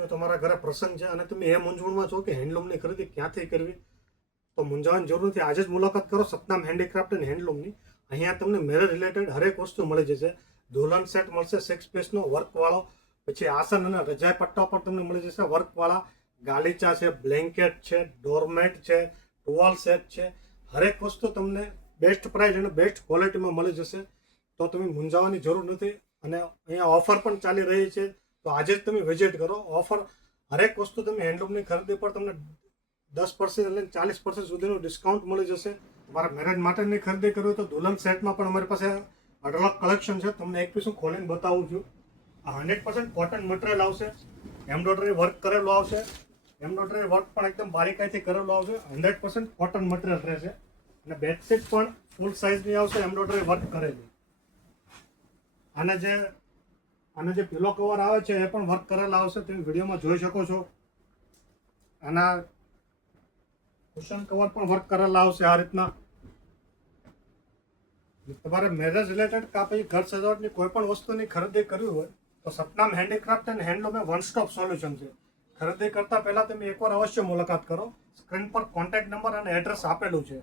જો તમારા ઘરે પ્રસંગ છે અને તમે એ મૂંઝવણમાં છો કે હેન્ડલૂમની ખરીદી ક્યાંથી કરવી, તો મૂંઝાવાની જરૂર નથી. આજે જ મુલાકાત કરો સતનામ હેન્ડીક્રાફ્ટ એન્ડ હેન્ડલૂમની. અહીંયા તમને મેરેજ રિલેટેડ હરેક વસ્તુ મળી જશે. દુલ્હન સેટ મળશે 6 પીસનો વર્કવાળો, પછી આસન અને રજાઈ પટ્ટા પણ તમને મળી જશે વર્કવાળા. ગાલીચા છે, બ્લેન્કેટ છે, ડોરમેટ છે, ટુવાલ સેટ છે. હરેક વસ્તુ તમને બેસ્ટ પ્રાઇસ અને બેસ્ટ ક્વોલિટીમાં મળી જશે. તો તમે મૂંઝાવાની જરૂર નથી. અને અહીંયા ઓફર પણ ચાલી રહી છે, તો આજે જ તમે વિઝિટ કરો. ઓફર હરેક વસ્તુ તમે હેન્ડલૂમની ખરીદી પર તમને 10% લઈને 40% સુધીનું ડિસ્કાઉન્ટ મળી જશે. તમારા મેરેજ માટેની ખરીદી કરવી તો દુલ્હન સેટમાં પણ અમારી પાસે અઢળક કલેક્શન છે. તમને એક પીસ હું ખોલીને બતાવું છું. આ 100% કોટન મટીરિયલ આવશે, એમ્બ્રોઇડરી વર્ક કરેલું આવશે. એમ્બ્રોઇડરી વર્ક પણ એકદમ બારીકાઈથી કરેલું આવશે. 100% કોટન મટીરિયલ રહેશે. અને બેડશીટ પણ ફૂલ સાઇઝની આવશે, એમ્બ્રોઇડરી વર્ક કરેલી. આને જે પિલો કવર આવે છે એ પણ વર્ક કરેલા આવશે, તમે વિડીયોમાં જોઈ શકો છો. આના કુશન કવર પણ વર્ક કરેલા આવશે આ રીતના. તમારે મેરેજ રિલેટેડ કાં પછી ઘર સજાવટની કોઈ પણ વસ્તુની ખરીદી કરવી હોય તો સતનામ હેન્ડીક્રાફ્ટ એન્ડ હેન્ડલૂમ એ વન સ્ટોપ સોલ્યુશન છે. ખરીદી કરતા પહેલા તમે એકવાર અવશ્ય મુલાકાત કરો. સ્ક્રીન પર કોન્ટેક્ટ નંબર અને એડ્રેસ આપેલું છે.